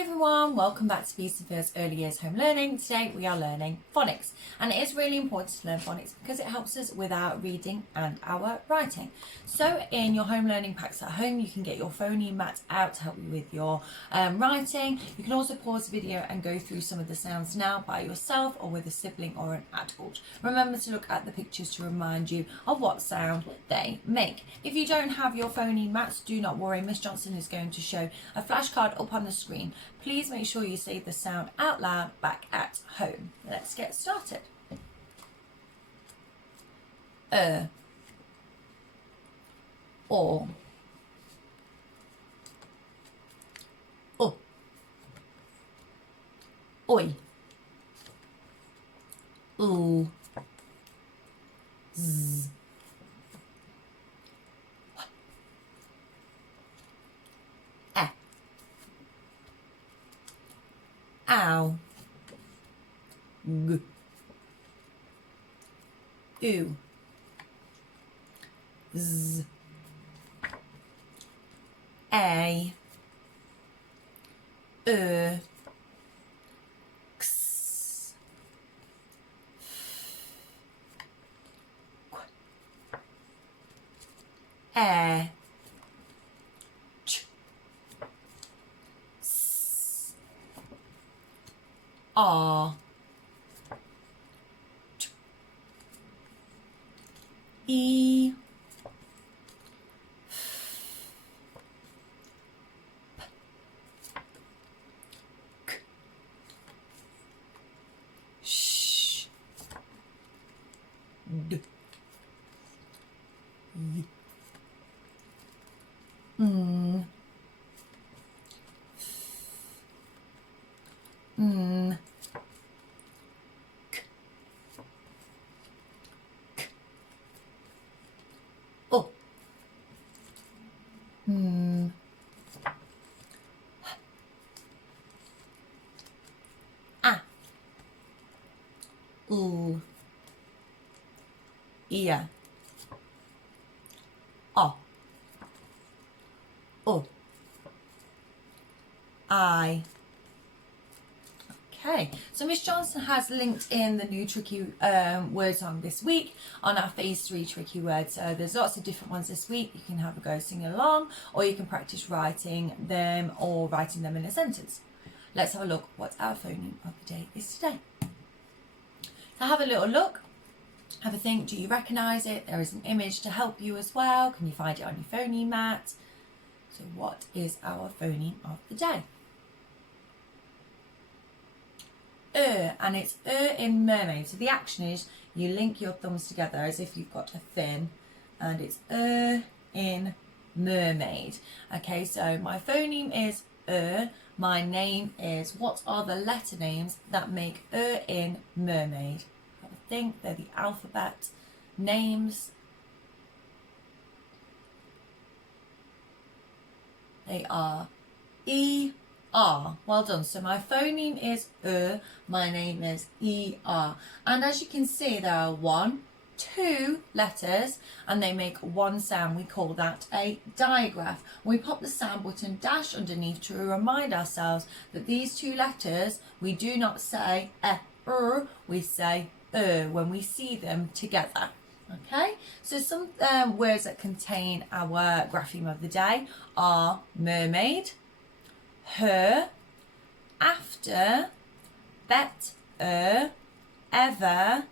Hi everyone, welcome back to Beast and Fear's Early Years Home Learning. Today we are learning phonics, and it is really important to learn phonics because it helps us with our reading and our writing. So in your home learning packs at home, you can get your phoneme mat out to help you with your writing. You can also pause the video and go through some of the sounds now by yourself or with a sibling or an adult. Remember to look at the pictures to remind you of what sound they make. If you don't have your phoneme mats, do not worry. Miss Johnson is going to show a flashcard up on the screen. Please make sure you say the sound out loud back at home. Let's get started. Or. Oh. Oi. Ooh. Z. Ow. G. Ew. Z. A. X. A. Ch. S. R. T. E. K. Sh. D. Y. Mm. Mm. K. K. Oh. Mm. Ah. Ooh. Yeah. Oh. Oh. I. Okay, so Miss Johnson has linked in the new tricky word song this week on our phase 3 tricky words. So there's lots of different ones this week. You can have a go singing along, or you can practice writing them or writing them in a sentence. Let's have a look what our phoneme of the day is today. So have a little look, have a think, do you recognise it? There is an image to help you as well. Can you find it on your phoneme mat? So what is our phoneme of the day? And it's in mermaid. So the action is you link your thumbs together as if you've got a fin, and it's in mermaid. Okay, so my phoneme is my name is. What are the letter names that make in mermaid? I think they're the alphabet names. They are E-R. Well done. So my phoneme is my name is E-R. And as you can see, there are 2 letters and they make one sound. We call that a digraph. We pop the sound button dash underneath to remind ourselves that these 2 letters, we do not say we say when we see them together. Okay, so some words that contain our grapheme of the day are mermaid, her, after, better, ever,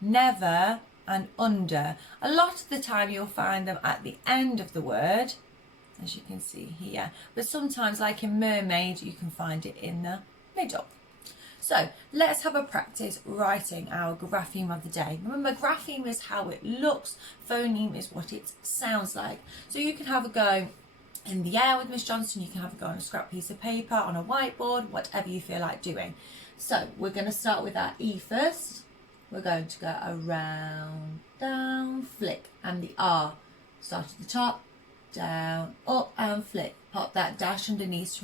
never, and under. A lot of the time you'll find them at the end of the word, as you can see here, but sometimes, like in mermaid, you can find it in the middle. So let's have a practice writing our grapheme of the day. Remember, grapheme is how it looks, phoneme is what it sounds like. So you can have a go in the air with Miss Johnson, you can have a go on a scrap piece of paper, on a whiteboard, whatever you feel like doing. So we're going to start with our E first. We're going to go around, down, flick, and the R. Start at the top, down, up, and flick. Pop that dash underneath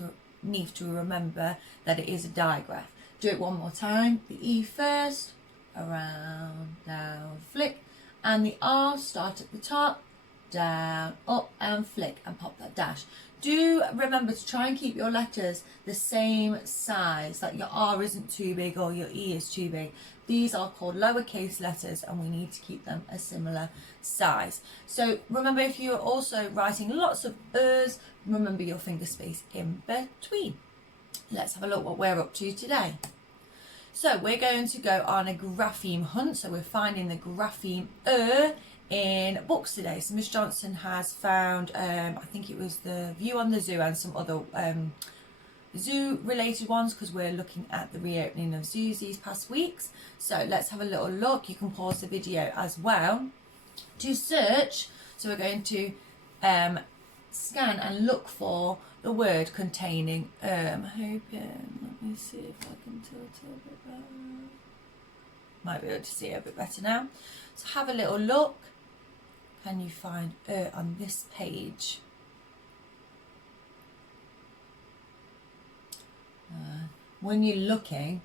to remember that it is a digraph. Do it one more time. The E first, around, down, flick, and the R. Start at the top, down, up, and flick, and pop that dash. Do remember to try and keep your letters the same size, like your R isn't too big or your E is too big. These are called lowercase letters and we need to keep them a similar size. So remember, if you're also writing lots of Ers, remember your finger space in between. Let's have a look what we're up to today. So we're going to go on a grapheme hunt. So we're finding the grapheme in books today. So Miss Johnson has found, I think it was the View on the Zoo and some other zoo related ones, because we're looking at the reopening of zoos these past weeks. So let's have a little look. You can pause the video as well to search. So we're going to scan and look for the word containing I'm hoping, let me see if I can tilt it a bit better. Might be able to see it a bit better now. So have a little look. Can you find on this page? When you're looking,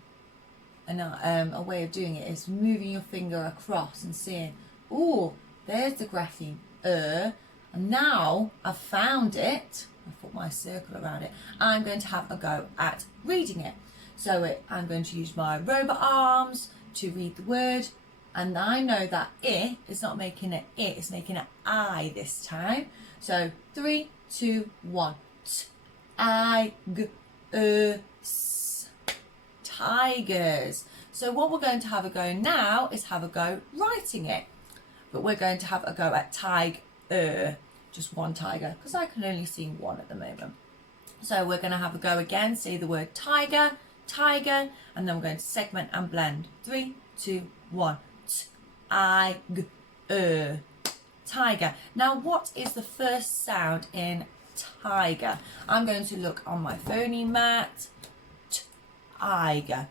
and a way of doing it is moving your finger across and seeing, oh, there's the grapheme and now I've found it. I've put my circle around it. I'm going to have a go at reading it. So I'm going to use my robot arms to read the word, and I know that I is not making it I, it's making it I this time. So 3, 2, 1. S. Tigers. So what we're going to have a go now is have a go writing it, but we're going to have a go at tiger, just one tiger, because I can only see one at the moment. So we're going to have a go again, say the word tiger, tiger, and then we're going to segment and blend. 3, 2, 1. Tiger. Now what is the first sound in tiger? I'm going to look on my phoneme mat. Tiger.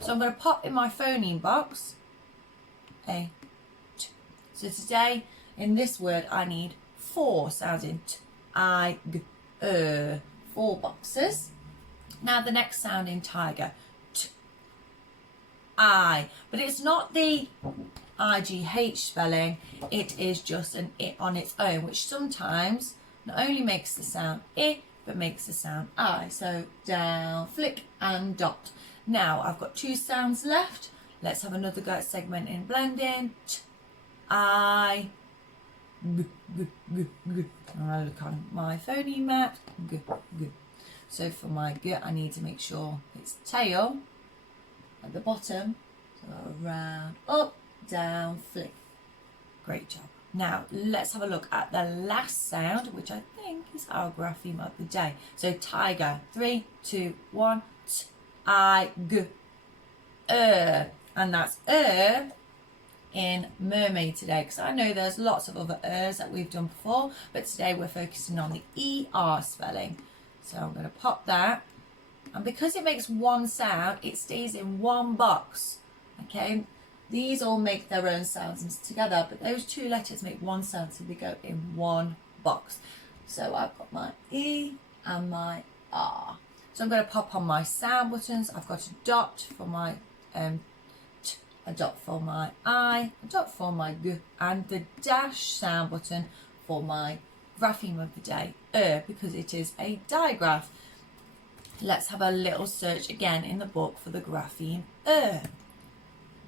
So I'm going to pop in my phoneme box. A. So today in this word I need 4 sounds in I, g, 4 boxes. Now the next sound in tiger, t, I, but it's not the IGH spelling, it is just an I on its own, which sometimes not only makes the sound I, but makes the sound I. So down, flick and dot. Now I've got 2 sounds left. Let's have another go at segmenting, blending. T, I, g, g, g, g. And I look on my phoneme mat. G, g. So for my g, I need to make sure it's tail at the bottom. So around, up, down, flick. Great job. Now let's have a look at the last sound, which I think is our grapheme of the day. So tiger. 3, 2, 1. T, I, g, and that's in mermaid today, because I know there's lots of other ers that we've done before, but today we're focusing on the ER spelling. So I'm going to pop that, and because it makes one sound, it stays in one box. Okay, these all make their own sounds together, but those 2 letters make one sound, so they go in one box. So I've got my E and my R. So I'm going to pop on my sound buttons. I've got a dot for my t, a dot for my I, a dot for my g, and the dash sound button for my grapheme of the day, because it is a digraph. Let's have a little search again in the book for the grapheme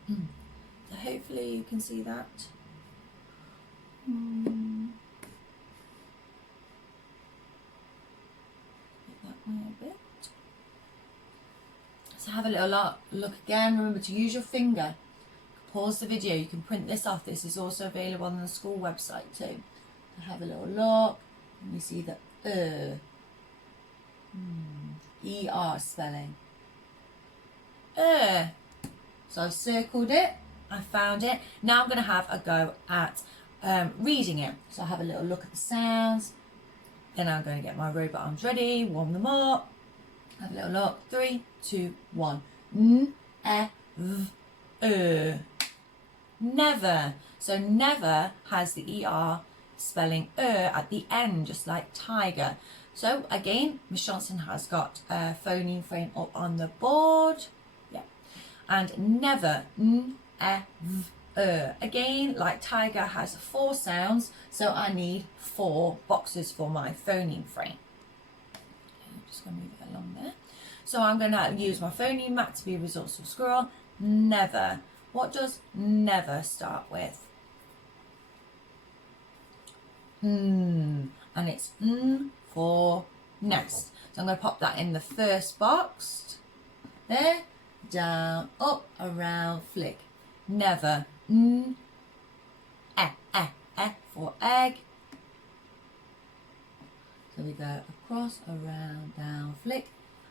So hopefully you can see that. That way a bit. So have a little look again. Remember to use your finger. Pause the video. You can print this off. This is also available on the school website too. So have a little look. And you see the ER spelling. So I've circled it. I found it. Now I'm going to have a go at reading it. So I'll have a little look at the sounds. Then I'm going to get my robot arms ready, warm them up. Have a little look. 3, 2, 1. N, e, v, Never. So never has the ER spelling at the end, just like tiger. So again, Miss Johnson has got a phoneme frame up on the board. Yeah. And never, n, e, Again, like tiger has 4 sounds, so I need 4 boxes for my phoneme frame. I'm just going to move it along there. So I'm going to use my phoneme mat to be a resourceful squirrel. Never. What does never start with? And it's for nest. So I'm going to pop that in the first box. There. Down, up, around, flick. Never. For egg. So we go across, around, down, flick.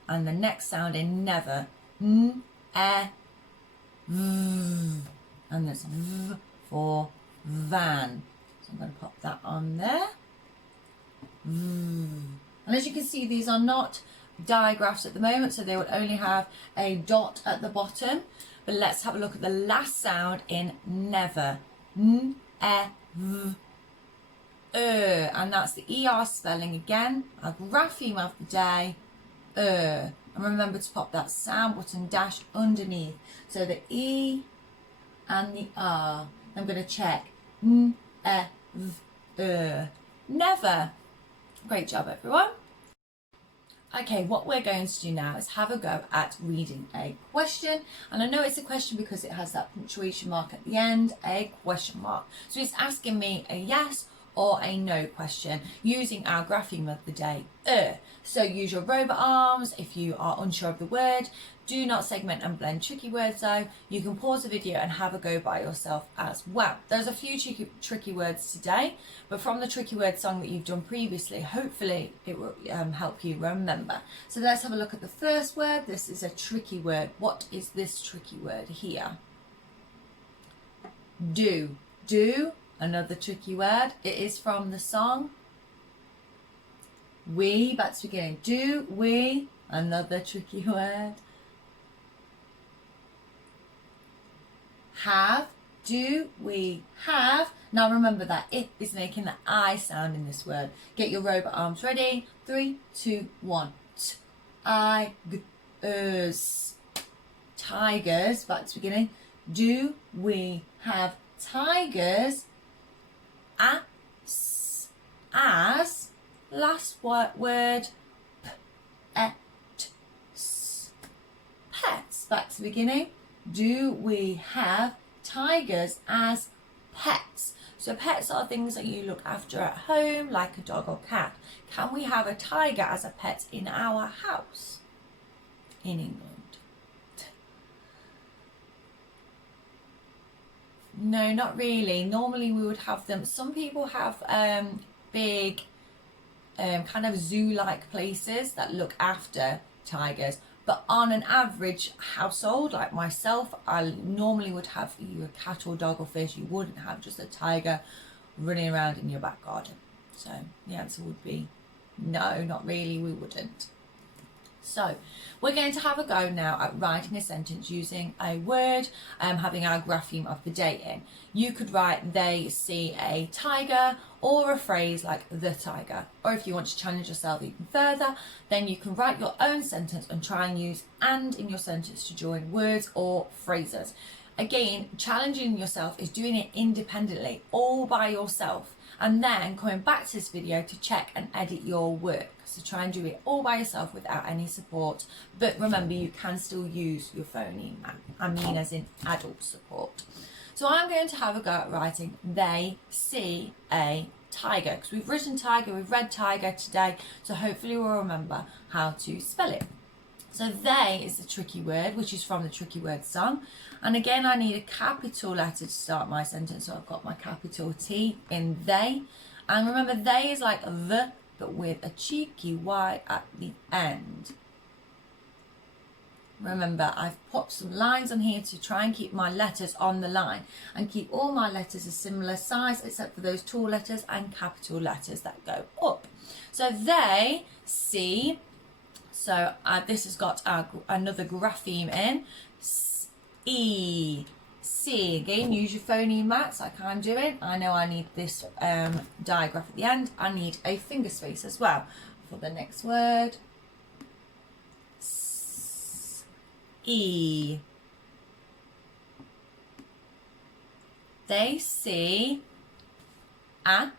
And the next sound in never. V. And there's V for van. So I'm going to pop that on there. And as you can see, these are not digraphs at the moment, so they would only have a dot at the bottom. But let's have a look at the last sound in never. And that's the ER spelling again. Our grapheme of the day. And remember to pop that sound button dash underneath. So the E and the R. I'm going to check. Never. Great job, everyone. Okay, what we're going to do now is have a go at reading a question. And I know it's a question because it has that punctuation mark at the end, a question mark. So it's asking me a yes or a no question using our grapheme of the day. So use your robot arms if you are unsure of the word. Do not segment and blend tricky words though. You can pause the video and have a go by yourself as well. There's a few tricky words today, but from the tricky word song that you've done previously, hopefully it will help you remember. So let's have a look at the first word. This is a tricky word. What is this tricky word here? Do. Do, another tricky word. It is from the song. We, back to the beginning. Do, we, another tricky word. Have, do, we, have. Now remember that it is making the I sound in this word. Get your robot arms ready. 3, 2, 1. Tigers. Tigers, back to the beginning. Do we have tigers? As, last word, pets. Pets, back to the beginning. Do we have tigers as pets? So pets are things that you look after at home, like a dog or cat. Can we have a tiger as a pet in our house in England? No, not really. Normally we would have them. Some people have big kind of zoo-like places that look after tigers. But on an average household, like myself, I normally would have either a cat or dog or fish. You wouldn't have just a tiger running around in your back garden. So the answer would be no, not really, we wouldn't. So we're going to have a go now at writing a sentence using a word, having our grapheme of the day in. You could write they see a tiger, or a phrase like the tiger. Or if you want to challenge yourself even further, then you can write your own sentence and try and use and in your sentence to join words or phrases. Again, challenging yourself is doing it independently, all by yourself, and then coming back to this video to check and edit your work. So try and do it all by yourself without any support. But remember, you can still use your phoneme, I mean as in adult support. So I'm going to have a go at writing they see a tiger, because we've written tiger, we've read tiger today, so hopefully we'll remember how to spell it. So they is the tricky word, which is from the tricky word song. And again, I need a capital letter to start my sentence. So I've got my capital T in they. And remember, they is like the, but with a cheeky Y at the end. Remember, I've put some lines on here to try and keep my letters on the line and keep all my letters a similar size, except for those tall letters and capital letters that go up. So they see. So this has got another grapheme in. E, C. Again, use your phoneme mats like I'm doing. I know I need this digraph at the end. I need a finger space as well for the next word. S, E. They see a.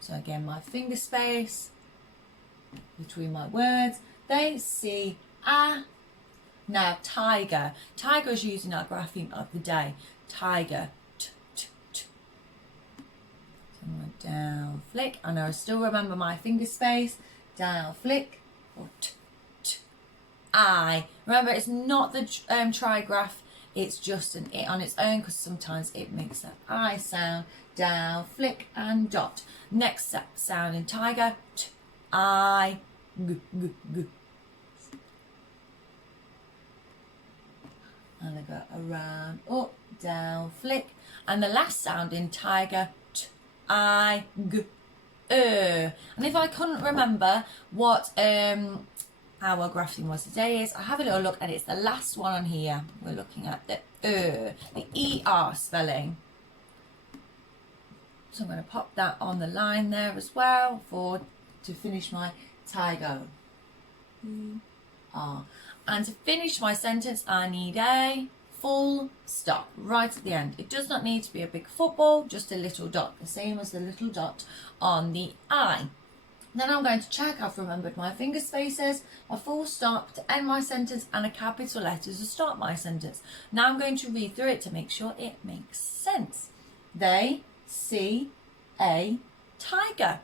So again, my finger space between my words. They see a. Now, tiger. Tiger is using our grapheme of the day. Tiger. T, t, t. So I'm going down, flick. And I still remember my finger space. Down, flick. Or t, t. I. Remember, it's not the trigraph. It's just an it on its own because sometimes it makes that I sound. Down, flick, and dot. Next sound in tiger. T, I, g, g, g. And I go around, up, down, flick. And the last sound in tiger, t, I, g, And if I couldn't remember what our grapheme was today is, I have a little look and it's the last one on here. We're looking at the ER spelling. So I'm going to pop that on the line there as well to finish my tiger. ER. And to finish my sentence, I need a full stop right at the end. It does not need to be a big football, just a little dot, the same as the little dot on the I. Then I'm going to check I've remembered my finger spaces, a full stop to end my sentence, and a capital letter to start my sentence. Now I'm going to read through it to make sure it makes sense. They see a tiger.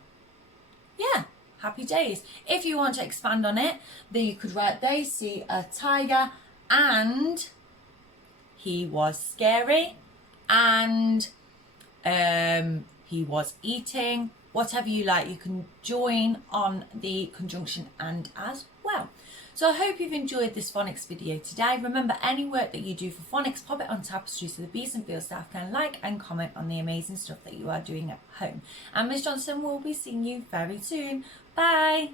Yeah. Happy days. If you want to expand on it, then you could write they see a tiger and he was scary and he was eating. Whatever you like, you can join on the conjunction and as well. So I hope you've enjoyed this phonics video today. Remember, any work that you do for phonics, pop it on Tapestry so the Bees and Field staff can like and comment on the amazing stuff that you are doing at home. And Miss Johnson will be seeing you very soon. Bye.